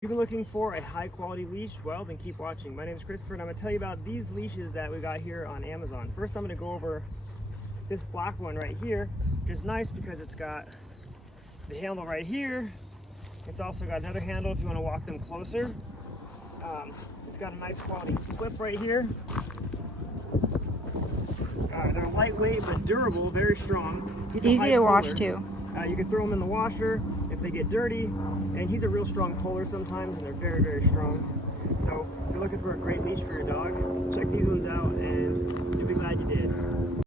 If you're looking for a high quality leash, well then keep watching. My name is Christopher and I'm going to tell you about these leashes that we got here on Amazon. First I'm going to go over this black one right here, which is nice because it's got the handle right here. It's also got another handle if you want to walk them closer. It's got a nice quality clip right here. They're lightweight but durable, very strong. Easy to wash too. You can throw them in the washer if they get dirty, and he's a real strong puller sometimes, and they're very, very strong. So if you're looking for a great leash for your dog, check these ones out, and you'll be glad you did.